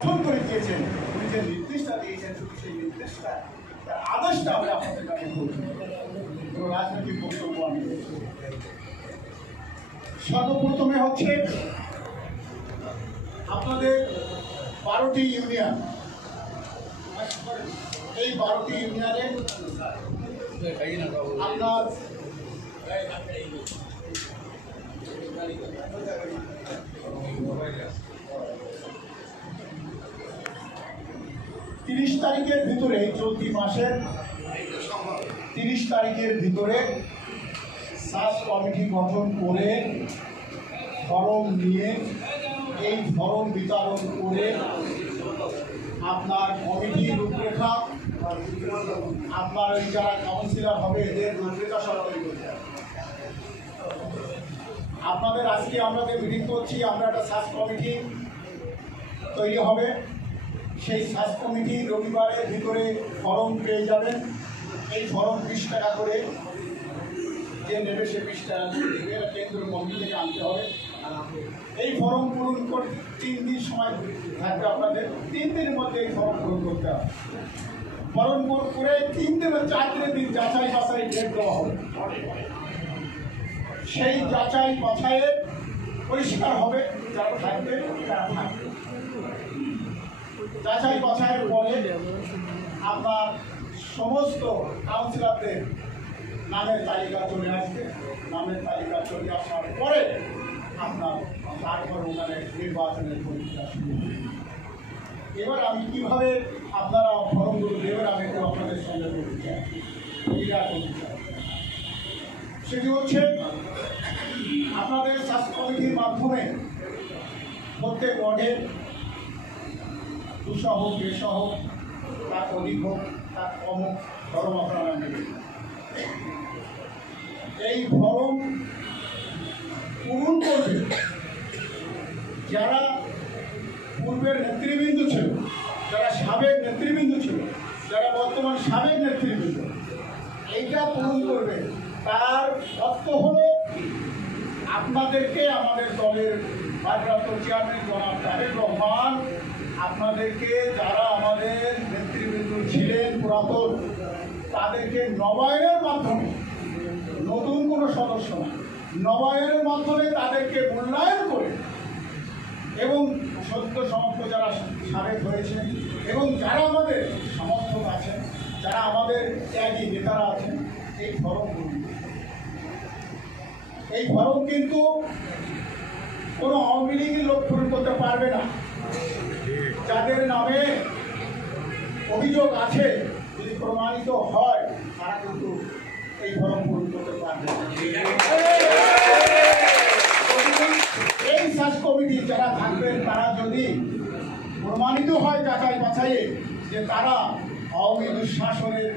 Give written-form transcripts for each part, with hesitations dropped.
গঠন করে দিয়েছেন, উনি যে নির্দেশটা দিয়েছেন শুধু সেই নির্দেশটা তার আদেশটা আমরা আপনাদের কাছে করছি। কোনো রাজনৈতিক বক্তব্য আমি সর্বপ্রথমে হচ্ছে আপনাদের 12টি ইউনিয়ন, এই 12টি ইউনিয়নে আপনার 30 তারিখের ভিতরে, চলতি মাসের 30 তারিখের ভিতরে সাব কমিটি গঠন করে ফরম নিয়ে এই ফরম বিতরণ করে আপনার কমিটির রূপরেখা, আপনার ওই যারা কাউন্সিলর হবে এদের রূপরেখা সব তৈরি করতে হবে। আপনাদের আজকে আমরা যে মিটিং করছি, আমরা একটা সাব কমিটি তৈরি হবে। সেই সাব কমিটি রবিবারের ভিতরে ফরম পেয়ে যাবেন। এই ফরম 20 টাকা করে, যে নেবে সে 20 টাকা দেবে, কেন্দ্র কমিটি থেকে আনতে হবে। এই ফরম পূরণ করে 3 দিন সময় থাকবে আপনাদের। 3 দিনের মধ্যে এই ফরম পূরণ করতে হবে। ফরম করে 3 দিন 4 দিন যাচাই বাছাই ডেট দেওয়া হবে। সেই যাচাই বাছাইয়ের পরিষ্কার হবে, যারা থাকবে তারা থাকবে। যাচাই বাছাইয়ের পরে আপনার সমস্ত কাউন্সিলরদের নামের তালিকা চলে আসবে। নামের তালিকা চলে আসার পরে আপনার তারপর ওখানে নির্বাচনের পরীক্ষা শুরু হবে। এবার আমি কীভাবে আপনারা ফর্মগুলো দেবেন আমি একটু আপনাদের সঙ্গে বলতে চাই, সেটি হচ্ছে আপনাদের স্বাস্থ্য কমিটির মাধ্যমে প্রত্যেক ওয়ার্ডে 200 হোক 150 হোক, তার অধিক হোক তার কম হোক, ফরম আপনারা নেবেন। এই ফরম পূরণ করবে যারা পূর্বের নেতৃবৃন্দ ছিল, যারা সাবেক নেতৃবৃন্দ ছিল, যারা বর্তমান সাবেক নেতৃবৃন্দ, এইটা পূরণ করবে। তার অর্থ হলো আপনাদেরকে, আমাদের দলের ভারপ্রাপ্ত চেয়ারম্যান জনাব তারেক রহমান আপনাদেরকে, যারা আমাদের নেতৃবৃন্দ ছিলেন পুরাতন, তাদেরকে নবায়নের মাধ্যমে, নতুন কোনো সদস্য না, নবায়নের মাধ্যমে তাদেরকে মূল্যায়ন করে এবং সদ্য সমাপ্ত যারা সাবেক হয়েছে এবং যারা আমাদের সমর্থক আছেন, যারা আমাদের ত্যাগী নেতারা আছেন, এই ফরম এই ফরম কিন্তু কোনো আওয়ামী লীগের লোক পূরণ করতে পারবে না। যাদের নামে অভিযোগ আছে, যদি প্রমাণিত হয়, তারা কিন্তু এই ফরম পূরণ করতে পারবে। এই সার্চ কমিটি যারা থাকবেন, তারা যদি প্রমাণিত হয় যাচাই বাছাইয়ে যে তারা আওয়ামী দুঃশাসনের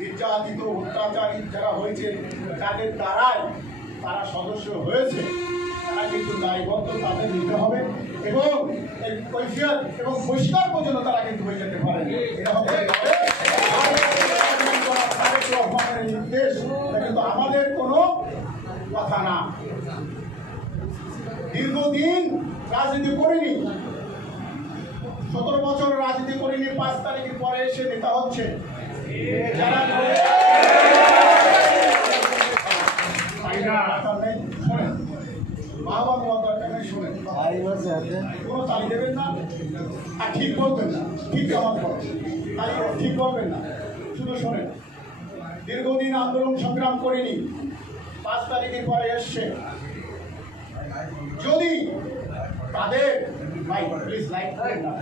নির্যাতিত অত্যাচারী যারা হয়েছে, তাদের দ্বারাই তারা সদস্য হয়েছে, তারা কিন্তু দায়বদ্ধ তাদের নিতে হবে এবং এই কৈফিয়ত এবং পরিষ্কার পর্যন্ত তারা কিন্তু হয়ে যেতে পারে। এটা হবে নির্দেশ, কিন্তু আমাদের কোনো কথা না। দীর্ঘদিন রাজনীতি করিনি, 17 বছর রাজনীতি করিনি, 5 তারিখের পরে এসে নেতা হচ্ছে। যারা কোনো তালি দেবেন না, আর ঠিক বলবেন না, ঠিক আমার তাই ঠিক বলবেন না, শুধু শোনেন। দীর্ঘদিন আন্দোলন সংগ্রাম করিনি, 5 তারিখের পরে এসছে। যদি তাদের প্লিজ লাইক করেন না।